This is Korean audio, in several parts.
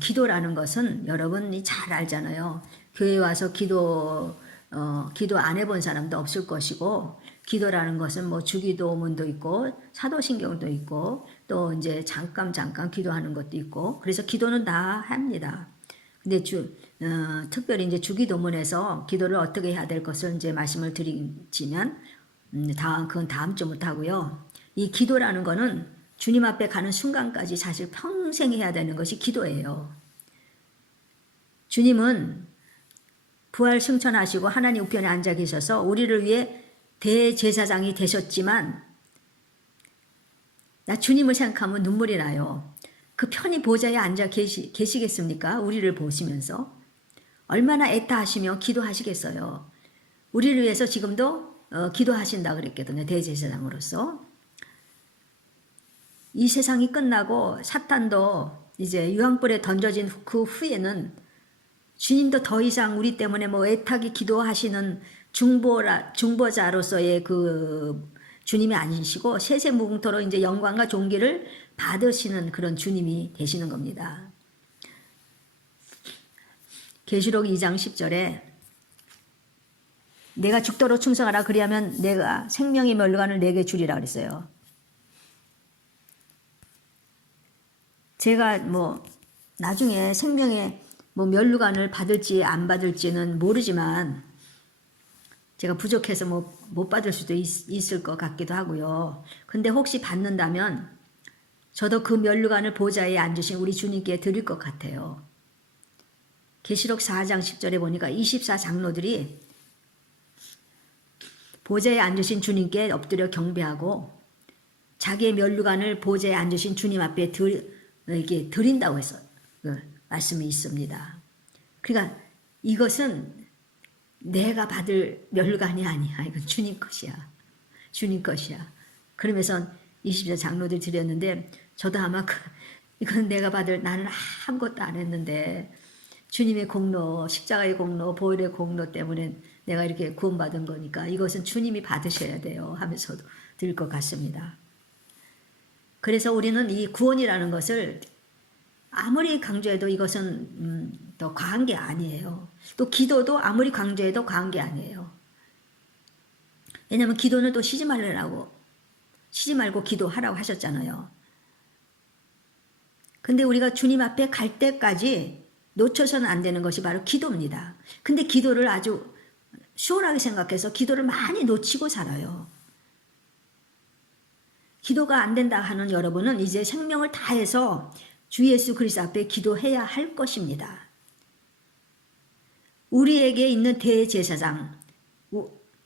기도라는 것은 여러분이 잘 알잖아요. 교회 와서 기도 안 해본 사람도 없을 것이고, 기도라는 것은 뭐 주기도문도 있고, 사도신경도 있고, 또 이제 잠깐 기도하는 것도 있고, 그래서 기도는 다 합니다. 근데 특별히 이제 주기도문에서 기도를 어떻게 해야 될 것을 이제 말씀을 드리지만, 그건 다음 주부터 하고요. 이 기도라는 거는 주님 앞에 가는 순간까지 사실 평생 해야 되는 것이 기도예요. 주님은 부활 승천하시고 하나님 우편에 앉아 계셔서 우리를 위해 대제사장이 되셨지만, 나 주님을 생각하면 눈물이 나요. 그 편히 보좌에 앉아 계시겠습니까? 우리를 보시면서. 얼마나 애타하시며 기도하시겠어요. 우리를 위해서 지금도 기도하신다 그랬거든요. 대제사장으로서. 이 세상이 끝나고 사탄도 이제 유황불에 던져진 그 후에는 주님도 더 이상 우리 때문에 뭐 애타게 기도하시는 중보자로서의 그 주님이 아니시고 세세무궁토록 이제 영광과 존귀를 받으시는 그런 주님이 되시는 겁니다. 계시록 2장 10절에 내가 죽도록 충성하라 그리하면 내가 생명의 멸관을 내게 주리라 그랬어요. 제가 뭐 나중에 생명의 뭐 면류관을 받을지 안 받을지는 모르지만 제가 부족해서 뭐 못 받을 수도 있을 것 같기도 하고요. 근데 혹시 받는다면 저도 그 면류관을 보좌에 앉으신 우리 주님께 드릴 것 같아요. 계시록 4장 10절에 보니까 24장로들이 보좌에 앉으신 주님께 엎드려 경배하고 자기의 면류관을 보좌에 앉으신 주님 앞에 이렇게 드린다고 해서 말씀이 있습니다. 그러니까 이것은 내가 받을 면류관이 아니야. 이건 주님 것이야. 주님 것이야. 그러면서 24장로들 드렸는데 저도 아마 이건 내가 받을, 나는 아무것도 안 했는데 주님의 공로, 십자가의 공로, 보혈의 공로 때문에 내가 이렇게 구원받은 거니까 이것은 주님이 받으셔야 돼요 하면서도 드릴 것 같습니다. 그래서 우리는 이 구원이라는 것을 아무리 강조해도 이것은 더 과한 게 아니에요. 또 기도도 아무리 강조해도 과한 게 아니에요. 왜냐하면 기도는 또 쉬지 말고 기도하라고 하셨잖아요. 근데 우리가 주님 앞에 갈 때까지 놓쳐서는 안 되는 것이 바로 기도입니다. 근데 기도를 아주 수월하게 생각해서 기도를 많이 놓치고 살아요. 기도가 안 된다 하는 여러분은 이제 생명을 다해서 주 예수 그리스도 앞에 기도해야 할 것입니다. 우리에게 있는 대제사장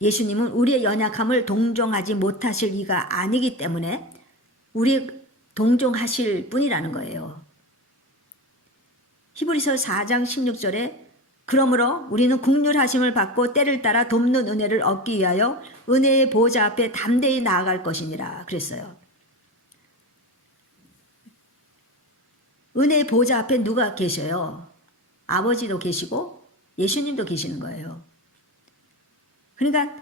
예수님은 우리의 연약함을 동정하지 못하실 이가 아니기 때문에 우리 동정하실 분이라는 거예요. 히브리서 4장 16절에 그러므로 우리는 긍휼하심을 받고 때를 따라 돕는 은혜를 얻기 위하여 은혜의 보좌 앞에 담대히 나아갈 것이니라 그랬어요. 은혜의 보좌 앞에 누가 계셔요? 아버지도 계시고 예수님도 계시는 거예요. 그러니까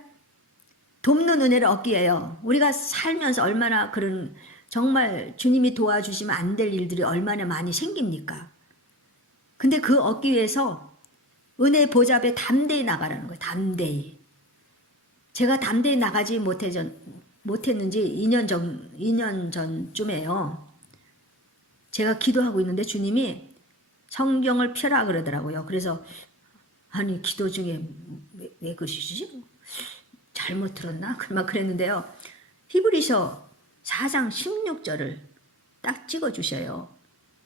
돕는 은혜를 얻기 위하여 우리가 살면서 얼마나 그런 정말 주님이 도와주시면 안 될 일들이 얼마나 많이 생깁니까? 근데 그 얻기 위해서 은혜의 보좌 앞에 담대히 나가라는 거예요. 담대히. 제가 담대히 나가지 못했는지 2년 전쯤에요. 제가 기도하고 있는데 주님이 성경을 펴라 그러더라고요. 그래서 아니 기도 중에 왜 그러시지? 잘못 들었나? 막 그랬는데요. 히브리서 4장 16절을 딱 찍어주셔요.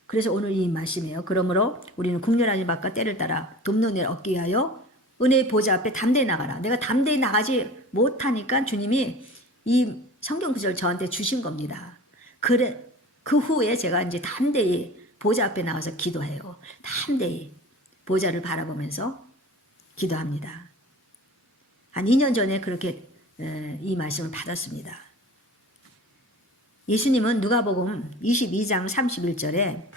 그래서 오늘 이 말씀이에요. 그러므로 우리는 긍휼하심을 받고 때를 따라 돕는 은혜를 얻기 위하여 은혜의 보좌 앞에 담대히 나가라. 내가 담대히 나가지 못하니까 주님이 이 성경 구절을 저한테 주신 겁니다. 그래 그 후에 제가 이제 담대히 보좌 앞에 나가서 기도해요. 담대히 보좌를 바라보면서 기도합니다. 한 2년 전에 그렇게 이 말씀을 받았습니다. 예수님은 누가복음 22장 31절에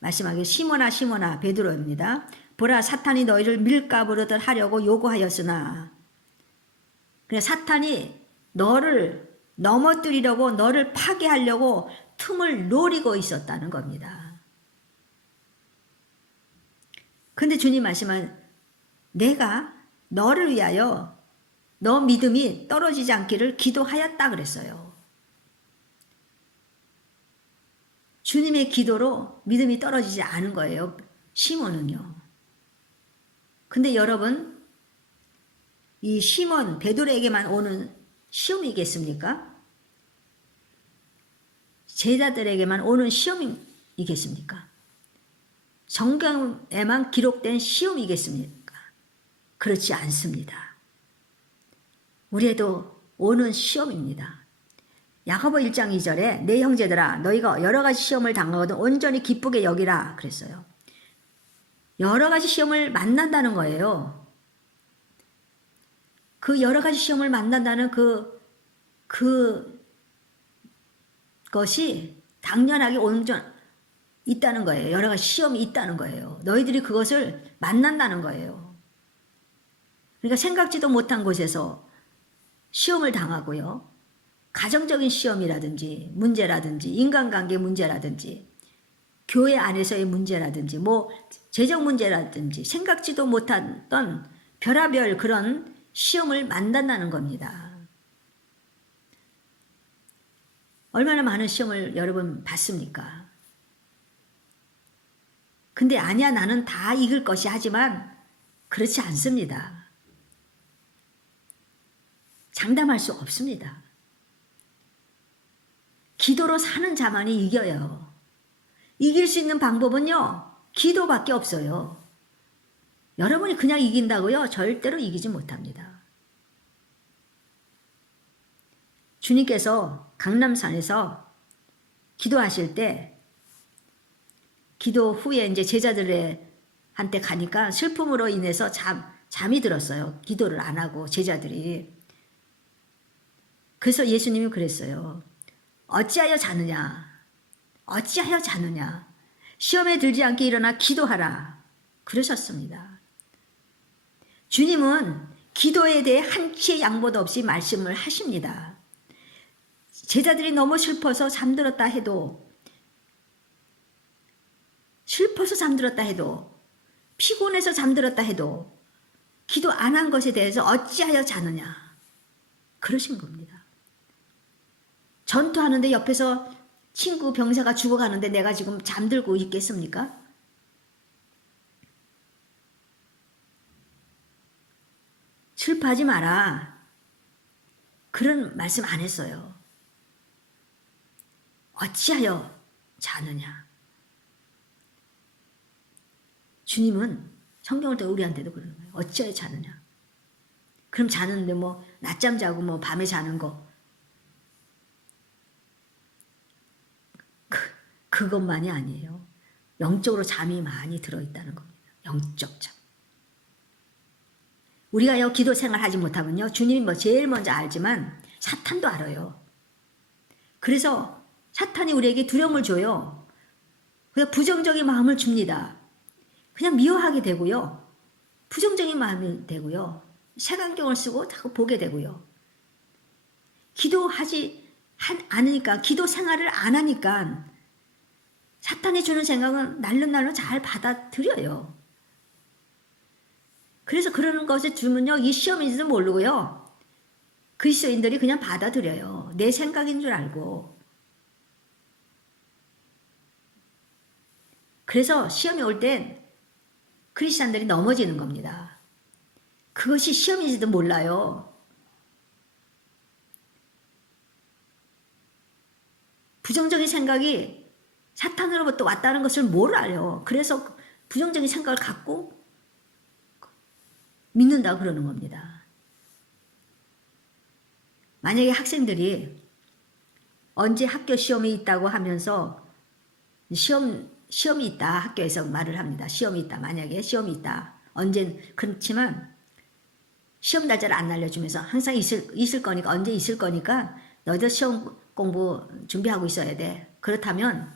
말씀하기를 시몬아 베드로입니다. 보라 사탄이 너희를 밀가부르듯 하려고 요구하였으나 그래 사탄이 너를 넘어뜨리려고 너를 파괴하려고 틈을 노리고 있었다는 겁니다. 근데 주님 말씀은 내가 너를 위하여 너 믿음이 떨어지지 않기를 기도하였다 그랬어요. 주님의 기도로 믿음이 떨어지지 않은 거예요. 시몬은요. 근데 여러분, 이 시몬 베드로에게만 오는 시험이겠습니까? 제자들에게만 오는 시험이겠습니까? 성경에만 기록된 시험이겠습니까? 그렇지 않습니다. 우리에도 오는 시험입니다. 야고보 1장 2절에 내 형제들아 너희가 여러 가지 시험을 당하거든 온전히 기쁘게 여기라 그랬어요. 여러 가지 시험을 만난다는 거예요. 그 여러 가지 시험을 만난다는 그것이 당연하게 있다는 거예요. 여러 가지 시험이 있다는 거예요. 너희들이 그것을 만난다는 거예요. 그러니까 생각지도 못한 곳에서 시험을 당하고요. 가정적인 시험이라든지 문제라든지 인간관계 문제라든지 교회 안에서의 문제라든지 뭐 재정 문제라든지 생각지도 못했던 별하별 그런 시험을 만난다는 겁니다. 얼마나 많은 시험을 여러분 봤습니까? 근데 아니야 나는 다 이길 것이 하지만 그렇지 않습니다. 장담할 수 없습니다. 기도로 사는 자만이 이겨요. 이길 수 있는 방법은요. 기도밖에 없어요. 여러분이 그냥 이긴다고요? 절대로 이기지 못합니다. 주님께서 강남산에서 기도하실 때 기도 후에 이제 제자들한테 가니까 슬픔으로 인해서 잠이 들었어요. 기도를 안 하고 제자들이. 그래서 예수님이 그랬어요. 어찌하여 자느냐? 어찌하여 자느냐? 시험에 들지 않게 일어나 기도하라. 그러셨습니다. 주님은 기도에 대해 한치의 양보도 없이 말씀을 하십니다. 제자들이 너무 슬퍼서 잠들었다 해도 피곤해서 잠들었다 해도 기도 안 한 것에 대해서 어찌하여 자느냐? 그러신 겁니다. 전투하는데 옆에서 친구 병사가 죽어가는데 내가 지금 잠들고 있겠습니까? 슬퍼하지 마라. 그런 말씀 안 했어요. 어찌하여 자느냐. 주님은 성경을 통해 우리한테도 그러는 거예요. 어찌하여 자느냐. 그럼 자는데 뭐 낮잠 자고 뭐 밤에 자는 거 그것만이 아니에요. 영적으로 잠이 많이 들어있다는 겁니다. 영적 잠. 우리가 기도 생활 하지 못하면요. 주님이 뭐 제일 먼저 알지만 사탄도 알아요. 그래서 사탄이 우리에게 두려움을 줘요. 그냥 부정적인 마음을 줍니다. 그냥 미워하게 되고요. 부정적인 마음이 되고요. 색안경을 쓰고 자꾸 보게 되고요. 기도하지 않으니까 기도 생활을 안 하니까 사탄이 주는 생각은 날름날름 잘 받아들여요. 그래서 그러는 것을 주면요. 이 시험인지도 모르고요. 그리스도인들이 그냥 받아들여요. 내 생각인 줄 알고. 그래서 시험이 올 땐 크리스찬들이 넘어지는 겁니다. 그것이 시험인지도 몰라요. 부정적인 생각이 사탄으로부터 왔다는 것을 몰라요. 그래서 부정적인 생각을 갖고 믿는다고 그러는 겁니다. 만약에 학생들이 언제 학교 시험이 있다고 하면서 시험이 있다 학교에서 말을 합니다. 시험이 있다. 만약에 시험이 있다. 언젠 그렇지만 시험 날짜를 안 알려주면서 항상 있을 거니까 언제 있을 거니까 너희들 시험 공부 준비하고 있어야 돼. 그렇다면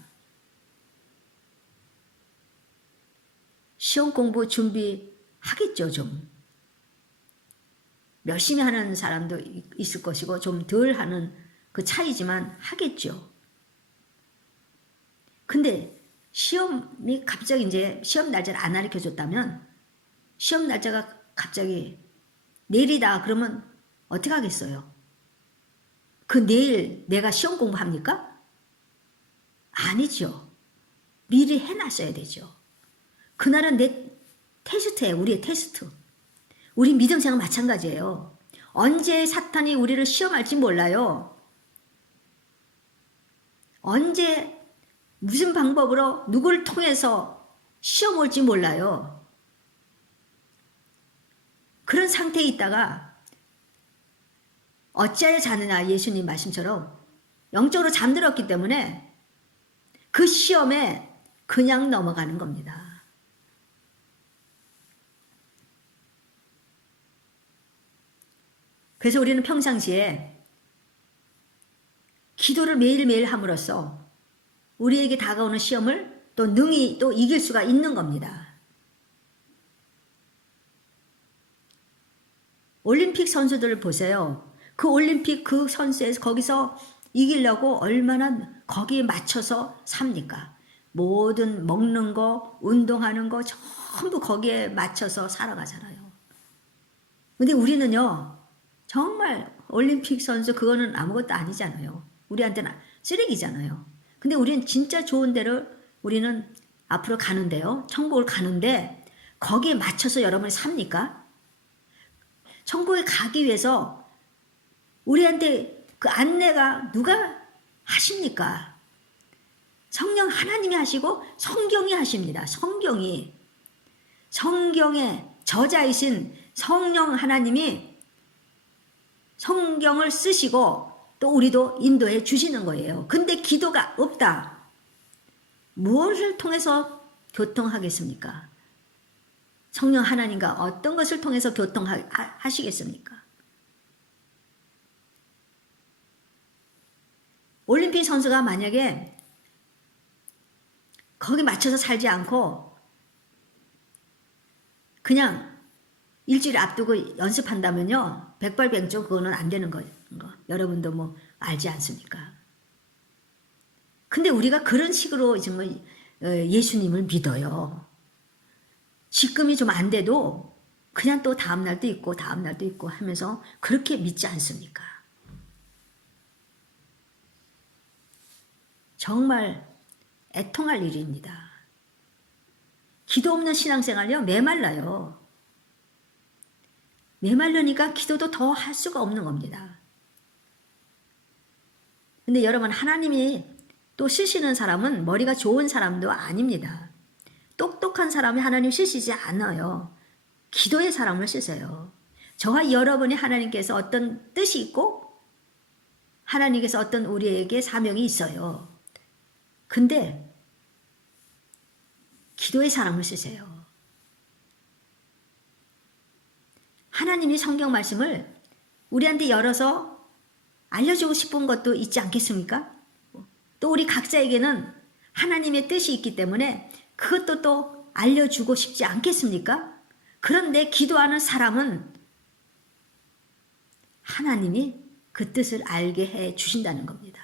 시험 공부 준비하겠죠. 좀 열심히 하는 사람도 있을 것이고 좀 덜 하는 그 차이지만 하겠죠. 근데 시험이 갑자기 이제 시험 날짜를 안 가르쳐 줬다면 시험 날짜가 갑자기 내일이다 그러면 어떻게 하겠어요? 그 내일 내가 시험 공부합니까? 아니죠. 미리 해놨어야 되죠. 그날은 내 테스트예요. 우리의 테스트. 우리 믿음 생활 마찬가지예요. 언제 사탄이 우리를 시험할지 몰라요. 언제 무슨 방법으로 누구를 통해서 시험 올지 몰라요. 그런 상태에 있다가 어찌하여 자느냐 예수님 말씀처럼 영적으로 잠들었기 때문에 그 시험에 그냥 넘어가는 겁니다. 그래서 우리는 평상시에 기도를 매일매일 함으로써 우리에게 다가오는 시험을 또 능히 또 이길 수가 있는 겁니다. 올림픽 선수들을 보세요. 그 올림픽 그 선수에서 거기서 이기려고 얼마나 거기에 맞춰서 삽니까? 모든 먹는 거, 운동하는 거 전부 거기에 맞춰서 살아가잖아요. 근데 우리는요, 정말 올림픽 선수 그거는 아무것도 아니잖아요. 우리한테는 쓰레기잖아요. 근데 우리는 진짜 좋은 데를 우리는 앞으로 가는데요. 천국을 가는데 거기에 맞춰서 여러분이 삽니까? 천국에 가기 위해서 우리한테 그 안내가 누가 하십니까? 성령 하나님이 하시고 성경이 하십니다. 성경의 저자이신 성령 하나님이 성경을 쓰시고 또 우리도 인도해 주시는 거예요. 근데 기도가 없다. 무엇을 통해서 교통하겠습니까? 성령 하나님과 어떤 것을 통해서 교통하시겠습니까? 올림픽 선수가 만약에 거기 맞춰서 살지 않고 그냥 일주일 앞두고 연습한다면요. 백발백중 그거는 안 되는 거. 여러분도 뭐 알지 않습니까? 근데 우리가 그런 식으로 정말 예수님을 믿어요. 지금이 좀 안 돼도 그냥 또 다음날도 있고 다음날도 있고 하면서 그렇게 믿지 않습니까? 정말 애통할 일입니다. 기도 없는 신앙생활요 메말라요. 메말르니까 기도도 더 할 수가 없는 겁니다. 근데 여러분 하나님이 또 쓰시는 사람은 머리가 좋은 사람도 아닙니다. 똑똑한 사람이 하나님 쓰시지 않아요. 기도의 사람을 쓰세요. 저와 여러분이 하나님께서 어떤 뜻이 있고 하나님께서 어떤 우리에게 사명이 있어요. 근데 기도의 사람을 쓰세요. 하나님이 성경 말씀을 우리한테 열어서 알려주고 싶은 것도 있지 않겠습니까? 또 우리 각자에게는 하나님의 뜻이 있기 때문에 그것도 또 알려주고 싶지 않겠습니까? 그런데 기도하는 사람은 하나님이 그 뜻을 알게 해 주신다는 겁니다.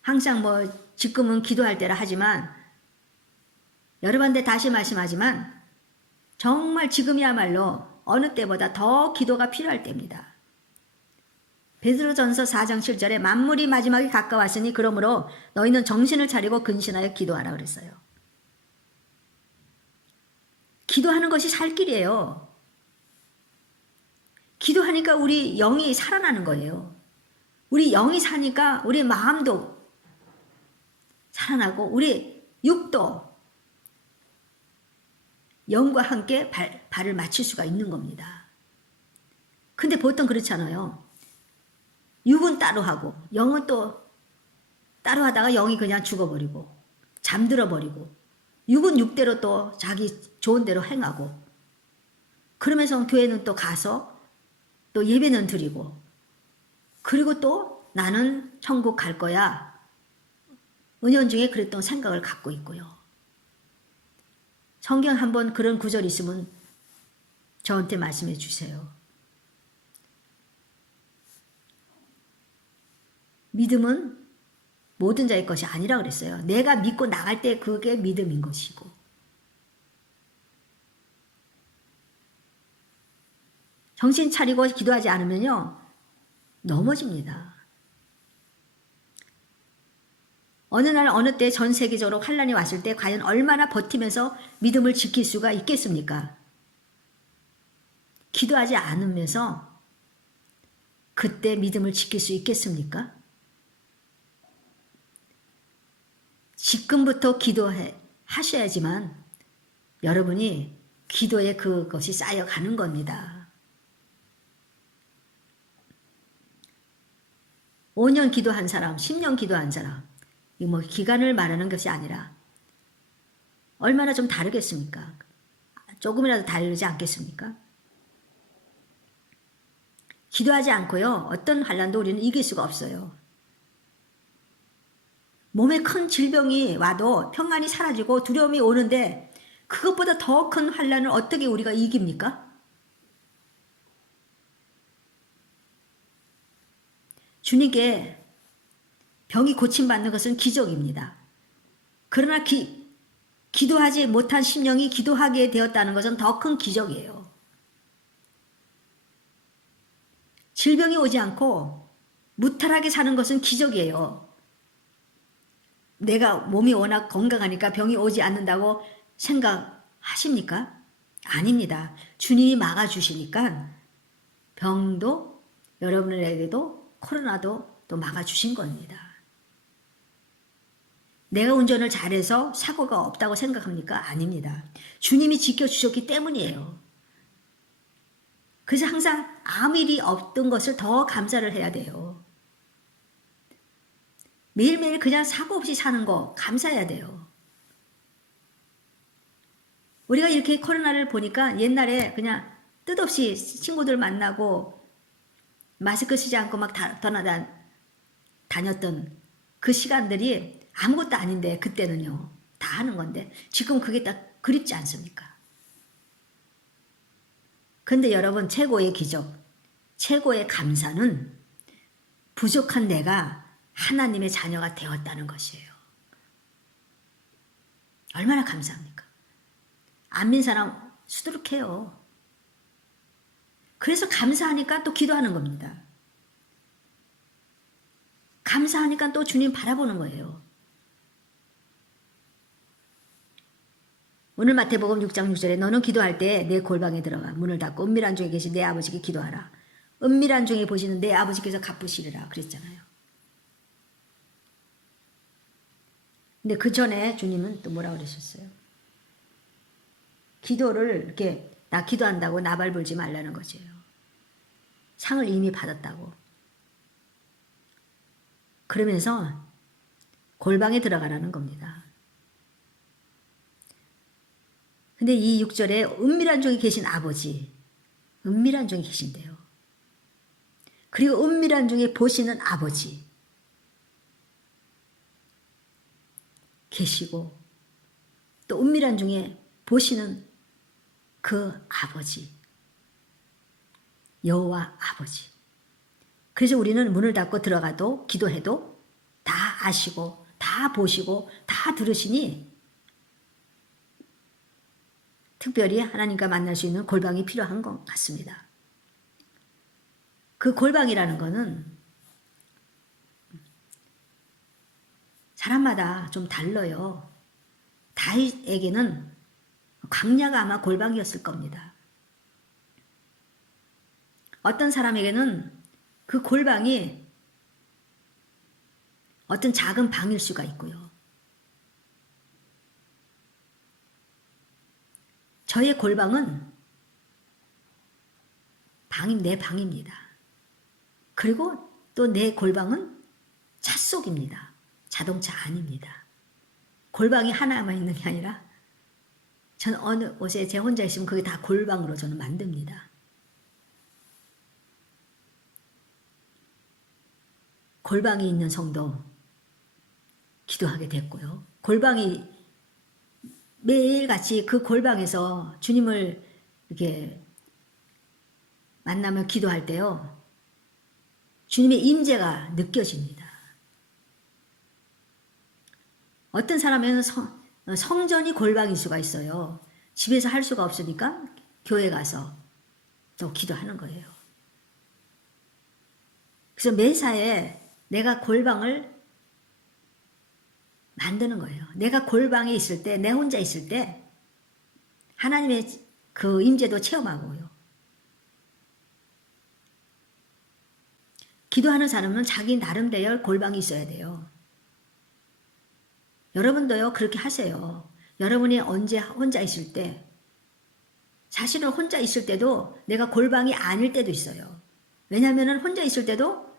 항상 뭐 지금은 기도할 때라 하지만 여러분한테 다시 말씀하지만 정말 지금이야말로 어느 때보다 더 기도가 필요할 때입니다. 베드로전서 4장 7절에 만물이 마지막에 가까웠으니 그러므로 너희는 정신을 차리고 근신하여 기도하라 그랬어요. 기도하는 것이 살 길이에요. 기도하니까 우리 영이 살아나는 거예요. 우리 영이 사니까 우리 마음도 살아나고 우리 육도 영과 함께 발을 맞출 수가 있는 겁니다. 근데 보통 그렇잖아요. 육은 따로 하고 영은 또 따로 하다가 영이 그냥 죽어버리고 잠들어버리고 육은 육대로 또 자기 좋은 대로 행하고 그러면서 교회는 또 가서 또 예배는 드리고 그리고 또 나는 천국 갈 거야. 은연중에 그랬던 생각을 갖고 있고요. 성경 한번 그런 구절 있으면 저한테 말씀해 주세요. 믿음은 모든 자의 것이 아니라 그랬어요. 내가 믿고 나갈 때 그게 믿음인 것이고. 정신 차리고 기도하지 않으면요, 넘어집니다. 어느 날 어느 때 전 세계적으로 환란이 왔을 때 과연 얼마나 버티면서 믿음을 지킬 수가 있겠습니까? 기도하지 않으면서 그때 믿음을 지킬 수 있겠습니까? 지금부터 기도하셔야지만 여러분이 기도에 그것이 쌓여가는 겁니다. 5년 기도한 사람, 10년 기도한 사람, 이 뭐 기간을 말하는 것이 아니라 얼마나 좀 다르겠습니까? 조금이라도 다르지 않겠습니까? 기도하지 않고요, 어떤 환난도 우리는 이길 수가 없어요. 몸에 큰 질병이 와도 평안이 사라지고 두려움이 오는데 그것보다 더 큰 환난을 어떻게 우리가 이깁니까? 주님께 병이 고침받는 것은 기적입니다. 그러나 기도하지 못한 심령이 기도하게 되었다는 것은 더 큰 기적이에요. 질병이 오지 않고 무탈하게 사는 것은 기적이에요. 내가 몸이 워낙 건강하니까 병이 오지 않는다고 생각하십니까? 아닙니다. 주님이 막아주시니까 병도 여러분에게도 코로나도 또 막아주신 겁니다. 내가 운전을 잘해서 사고가 없다고 생각합니까? 아닙니다. 주님이 지켜주셨기 때문이에요. 그래서 항상 아무 일이 없던 것을 더 감사를 해야 돼요. 매일매일 그냥 사고 없이 사는 거 감사해야 돼요. 우리가 이렇게 코로나를 보니까 옛날에 그냥 뜻없이 친구들 만나고 마스크 쓰지 않고 막 다녔던 그 시간들이 아무것도 아닌데 그때는요. 다 하는 건데 지금 그게 딱 그립지 않습니까? 근데 여러분 최고의 기적, 최고의 감사는 부족한 내가 하나님의 자녀가 되었다는 것이에요. 얼마나 감사합니까? 안 믿는 사람 수두룩해요. 그래서 감사하니까 또 기도하는 겁니다. 감사하니까 또 주님 바라보는 거예요. 오늘 마태복음 6장 6절에 너는 기도할 때 내 골방에 들어가 문을 닫고 은밀한 중에 계신 내 아버지께 기도하라. 은밀한 중에 보시는 내 아버지께서 갚으시리라 그랬잖아요. 근데 그 전에 주님은 또 뭐라 그러셨어요? 기도를 이렇게 나 기도한다고 나발 불지 말라는 거지요. 상을 이미 받았다고. 그러면서 골방에 들어가라는 겁니다. 근데 이 6절에 은밀한 중에 계신 아버지, 은밀한 중에 계신대요. 그리고 은밀한 중에 보시는 아버지 계시고 또 은밀한 중에 보시는 그 아버지, 여호와 아버지. 그래서 우리는 문을 닫고 들어가도 기도해도 다 아시고 다 보시고 다 들으시니 특별히 하나님과 만날 수 있는 골방이 필요한 것 같습니다. 그 골방이라는 거는 사람마다 좀 달라요. 다윗에게는 광야가 아마 골방이었을 겁니다. 어떤 사람에게는 그 골방이 어떤 작은 방일 수가 있고요. 저의 골방은 내 방입니다. 그리고 또 내 골방은 차 속입니다. 자동차 안입니다. 골방이 하나만 있는 게 아니라 저는 어느 곳에 제 혼자 있으면 그게 다 골방으로 저는 만듭니다. 골방이 있는 성도 기도하게 됐고요. 골방이 매일같이 그 골방에서 주님을 이렇게 만나며 기도할 때요. 주님의 임재가 느껴집니다. 어떤 사람은 성전이 골방일 수가 있어요. 집에서 할 수가 없으니까 교회 가서 또 기도하는 거예요. 그래서 매사에 내가 골방을 만드는 거예요. 내가 골방에 있을 때, 내 혼자 있을 때 하나님의 그 임재도 체험하고요. 기도하는 사람은 자기 나름대로 골방이 있어야 돼요. 여러분도요, 그렇게 하세요. 여러분이 언제 혼자 있을 때, 사실은 혼자 있을 때도 내가 골방이 아닐 때도 있어요. 왜냐하면 혼자 있을 때도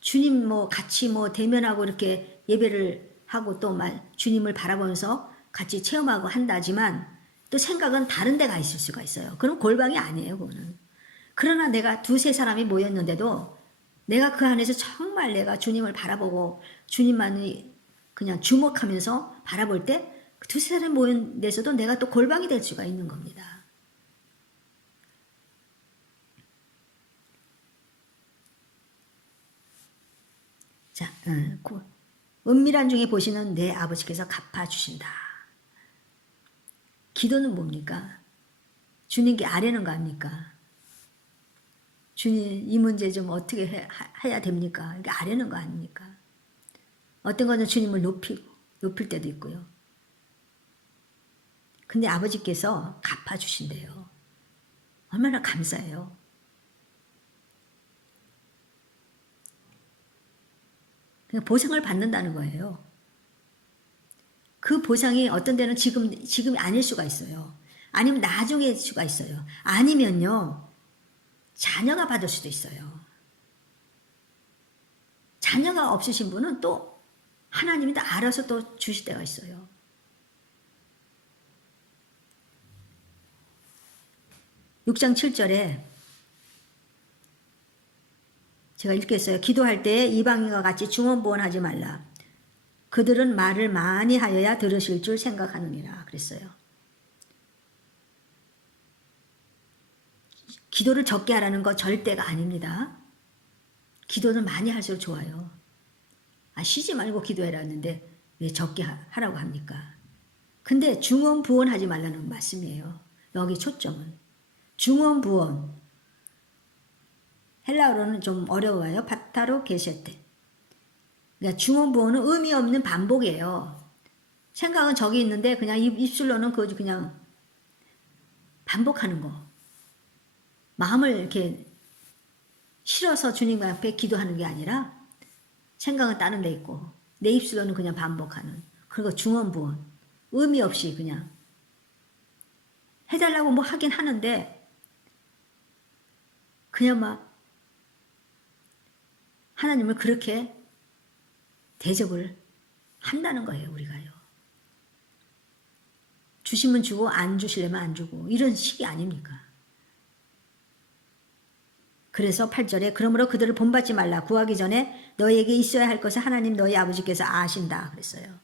주님 같이 대면하고 이렇게 예배를 하고 또 주님을 바라보면서 같이 체험하고 한다지만 또 생각은 다른 데가 있을 수가 있어요. 그럼 골방이 아니에요, 그거는. 그러나 내가 두세 사람이 모였는데도 내가 그 안에서 정말 내가 주님을 바라보고 주님만이 그냥 주목하면서 바라볼 때 그 두세 사람이 모인 데서도 내가 또 골방이 될 수가 있는 겁니다. 자, 은밀한 중에 보시는 내 아버지께서 갚아주신다. 기도는 뭡니까? 주님께 아뢰는 거 아닙니까? 주님, 이 문제 좀 어떻게 해야 됩니까? 이게 아뢰는 거 아닙니까? 어떤 거는 주님을 높일 때도 있고요. 근데 아버지께서 갚아주신대요. 얼마나 감사해요. 그냥 보상을 받는다는 거예요. 그 보상이 어떤 데는 지금이 아닐 수가 있어요. 아니면 나중에 수가 있어요. 아니면요, 자녀가 받을 수도 있어요. 자녀가 없으신 분은 또 하나님이 다 알아서 또 주실 때가 있어요. (6장 7절에) 제가 읽겠어요. 기도할 때 이방인과 같이 중언부언하지 말라. 그들은 말을 많이 하여야 들으실 줄 생각하느니라 그랬어요. 기도를 적게 하라는 거 절대가 아닙니다. 기도는 많이 할수록 좋아요. 쉬지 말고 기도해라 했는데 왜 적게 하라고 합니까? 근데 중언부언하지 말라는 말씀이에요. 여기 초점은. 중언부언. 헬라어로는 좀 어려워요. 파타로 게셰테. 그러니까 중언부언은 의미 없는 반복이에요. 생각은 저기 있는데 그냥 입술로는 그냥 반복하는 거. 마음을 이렇게 실어서 주님 앞에 기도하는 게 아니라 생각은 다른 데 있고 내 입술로는 그냥 반복하는. 그리고 중언부언. 의미 없이 그냥 해달라고 하긴 하는데 그냥 하나님을 그렇게 대접을 한다는 거예요, 우리가요. 주시면 주고 안 주시려면 안 주고 이런 식이 아닙니까? 그래서 8절에 그러므로 그들을 본받지 말라. 구하기 전에 너희에게 있어야 할 것을 하나님 너희 아버지께서 아신다 그랬어요.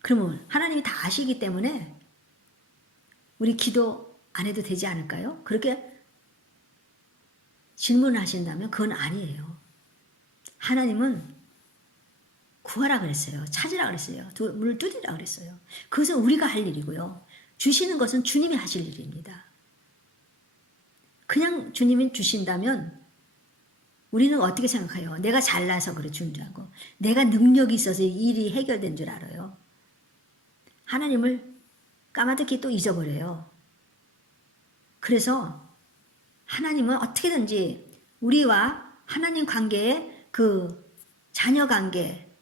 그러면 하나님이 다 아시기 때문에 우리 기도 안 해도 되지 않을까요? 그렇게 질문하신다면 그건 아니에요. 하나님은 구하라 그랬어요. 찾으라 그랬어요. 문을 두드리라 그랬어요. 그것은 우리가 할 일이고요. 주시는 것은 주님이 하실 일입니다. 그냥 주님이 주신다면 우리는 어떻게 생각해요? 내가 잘나서 그래 준 줄 알고 내가 능력이 있어서 일이 해결된 줄 알아요. 하나님을 까마득히 또 잊어버려요. 그래서 하나님은 어떻게든지 우리와 하나님 관계의 그 자녀 관계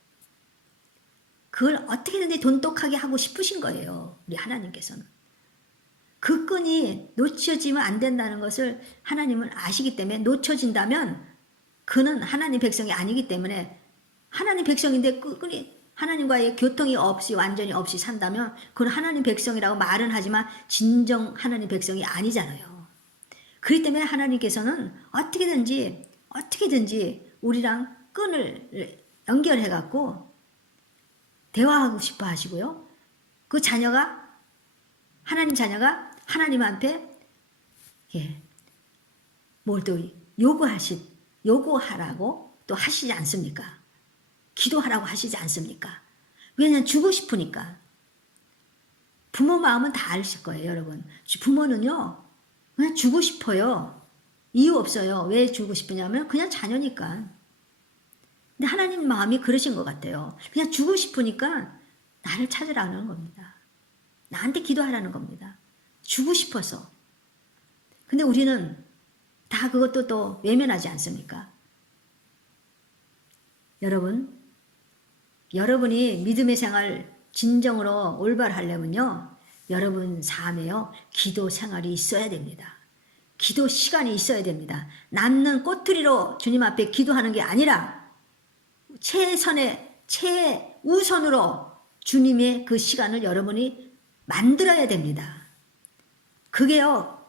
그걸 어떻게든지 돈독하게 하고 싶으신 거예요. 우리 하나님께서는. 그 끈이 놓쳐지면 안 된다는 것을 하나님은 아시기 때문에 놓쳐진다면 그는 하나님 백성이 아니기 때문에 하나님 백성인데 끈이 하나님과의 교통이 없이 완전히 없이 산다면 그건 하나님 백성이라고 말은 하지만 진정 하나님 백성이 아니잖아요. 그렇기 때문에 하나님께서는 어떻게든지 우리랑 끈을 연결해 갖고 대화하고 싶어 하시고요. 그 자녀가 하나님 자녀가 하나님 앞에 뭘 또 요구하라고 또 하시지 않습니까? 기도하라고 하시지 않습니까? 왜냐면 주고 싶으니까. 부모 마음은 다 아실 거예요, 여러분. 부모는요, 그냥 주고 싶어요. 이유 없어요. 왜 주고 싶으냐면 그냥 자녀니까. 근데 하나님 마음이 그러신 것 같아요. 그냥 주고 싶으니까 나를 찾으라는 겁니다. 나한테 기도하라는 겁니다. 주고 싶어서. 근데 우리는 다 그것도 또 외면하지 않습니까? 여러분이 믿음의 생활 진정으로 올바르하려면요, 여러분 삶에요, 기도 생활이 있어야 됩니다. 기도 시간이 있어야 됩니다. 남는 꼬투리로 주님 앞에 기도하는 게 아니라 최우선으로 주님의 그 시간을 여러분이 만들어야 됩니다. 그게요,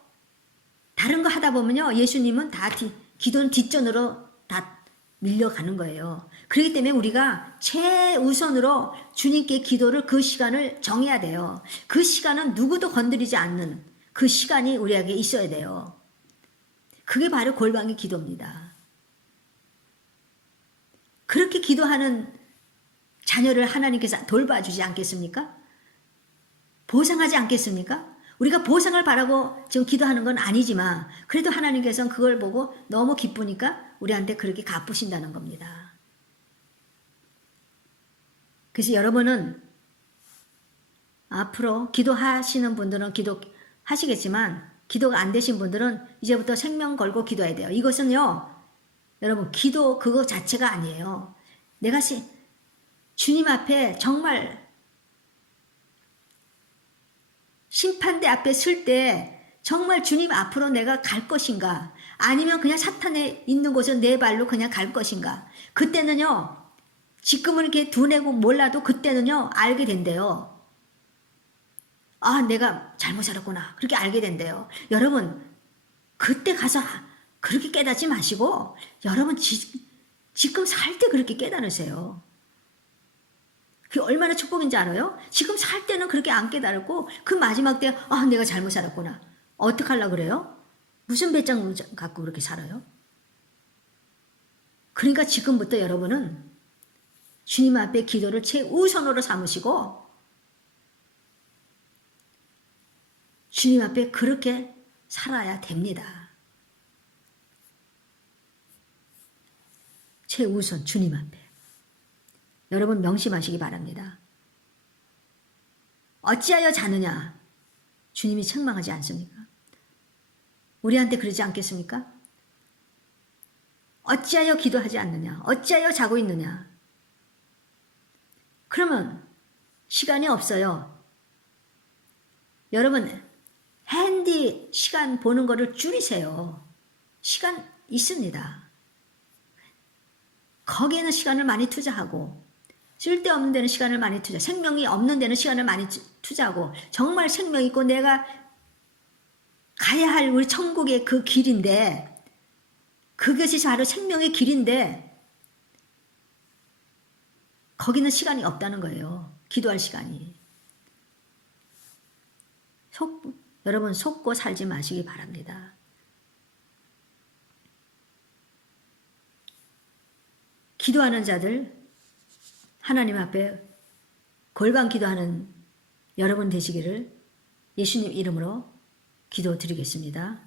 다른 거 하다 보면요, 예수님은 다 기도는 뒷전으로 다 밀려가는 거예요. 그렇기 때문에 우리가 최우선으로 주님께 기도를 그 시간을 정해야 돼요. 그 시간은 누구도 건드리지 않는 그 시간이 우리에게 있어야 돼요. 그게 바로 골방의 기도입니다. 그렇게 기도하는 자녀를 하나님께서 돌봐주지 않겠습니까? 보상하지 않겠습니까? 우리가 보상을 바라고 지금 기도하는 건 아니지만 그래도 하나님께서는 그걸 보고 너무 기쁘니까 우리한테 그렇게 갚으신다는 겁니다. 그래서 여러분은 앞으로 기도하시는 분들은 기도하시겠지만 기도가 안 되신 분들은 이제부터 생명 걸고 기도해야 돼요. 이것은요, 여러분, 기도 그거 자체가 아니에요. 내가 주님 앞에 정말 심판대 앞에 설 때 정말 주님 앞으로 내가 갈 것인가, 아니면 그냥 사탄에 있는 곳에 내 발로 그냥 갈 것인가. 그때는요, 지금은 이렇게 두뇌고 몰라도 그때는요 알게 된대요. 아, 내가 잘못 살았구나, 그렇게 알게 된대요. 여러분, 그때 가서 그렇게 깨닫지 마시고 여러분 지금 살 때 그렇게 깨달으세요. 그게 얼마나 축복인지 알아요? 지금 살 때는 그렇게 안 깨달고 그 마지막 때 아, 내가 잘못 살았구나. 어떡하려고 그래요? 무슨 배짱 갖고 그렇게 살아요? 그러니까 지금부터 여러분은 주님 앞에 기도를 최우선으로 삼으시고 주님 앞에 그렇게 살아야 됩니다. 최우선 주님 앞에. 여러분 명심하시기 바랍니다. 어찌하여 자느냐? 주님이 책망하지 않습니까? 우리한테 그러지 않겠습니까? 어찌하여 기도하지 않느냐? 어찌하여 자고 있느냐? 그러면 시간이 없어요. 여러분 핸디 시간 보는 거를 줄이세요. 시간 있습니다. 거기에는 시간을 많이 투자하고 쓸데없는 데는 시간을 많이 생명이 없는 데는 시간을 많이 투자하고 정말 생명 있고 내가 가야 할 우리 천국의 그 길인데 그것이 바로 생명의 길인데 거기는 시간이 없다는 거예요. 기도할 시간이. 여러분 속고 살지 마시기 바랍니다. 기도하는 자들 하나님 앞에 골방 기도하는 여러분 되시기를 예수님 이름으로 기도드리겠습니다.